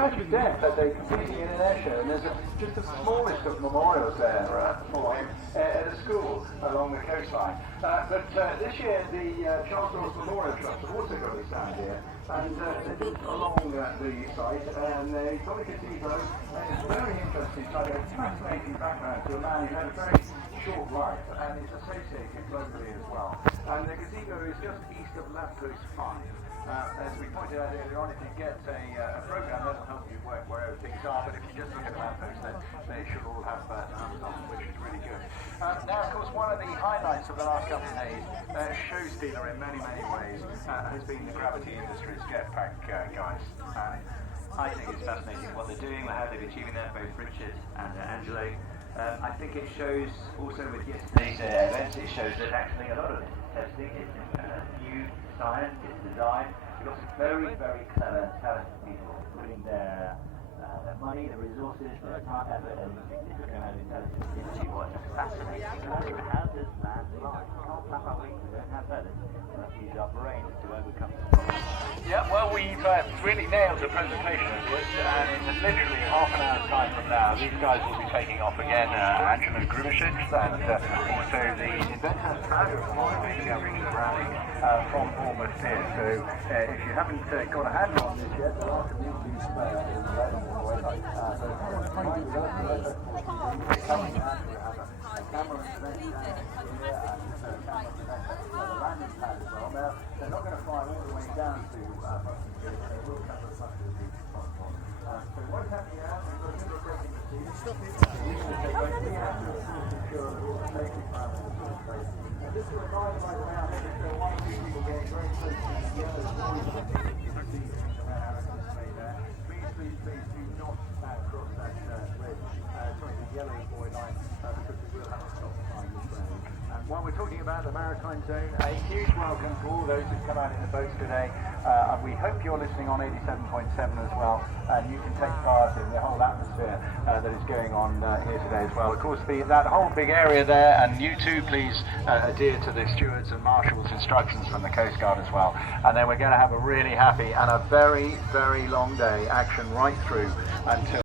tragic death that they completing in an airshow, and there's just the smallest of memorials there for him at a school along the coastline. But this year the Charles Dawes Memorial Trust have also got a stand here, and they're just along the site, and they've got a gazebo, and it's very interesting. It's like a fascinating background to a man who had a very short life, and is associated globally as well. And the gazebo is just east of Lamppost 5. As we pointed out earlier on, if you get a program, that'll help you work wherever things are, but if you just look at the lampposts, then they should all have numbers on them, which is really good. Now, of course, one of the highlights of the last couple of days, show stealer in many, many ways, has been the Gravity Industries jetpack guys. I think it's fascinating what they're doing, how they're achieving that, both Richard and Angelo. I think it shows also with yesterday's events, it shows that actually a lot of testing is new science, it's design. We've got some very, very clever, talented people putting their money, their resources, their time, effort, and significant amount of intelligence into what's fascinating. How does man fly? We can't flap our wings, we don't have feathers. We have to use our brains to overcome the problem. Yeah, well, we've really nailed the presentation of this, and in literally half an hour's time from now, these guys will be taking off again. Angelo Grubisic and also the inventors founder of the Outreach Rally from Bournemouth here. So if you haven't got a handle on this yet, there are communities available on the website. So if you want to find the coming out, we have a camera and presenter here, and a camera presenter a landing pad as well. Now, they're not going to fly all the way down to they will cover as much as is possible. So what's happening now, we've got a number of breaking procedures. Stop it. We have to ensure that all the safety parameters are in place. And just a reminder right now, there are one or two people getting very close to the yellow buoy line. You can see around Harrison's Bay there. Please do not cross that the yellow buoy line, because we will have to stop flying this way. And while we're talking about the maritime zone, a huge welcome to all those who've come out in the boats today. We hope you're listening on 87.7 as well, and you can take part in the whole atmosphere that is going on here today as well. Of course, that whole big area there, and you too, please adhere to the stewards and marshals' instructions from the Coast Guard as well. And then we're going to have a really happy and a very, very long day, action right through until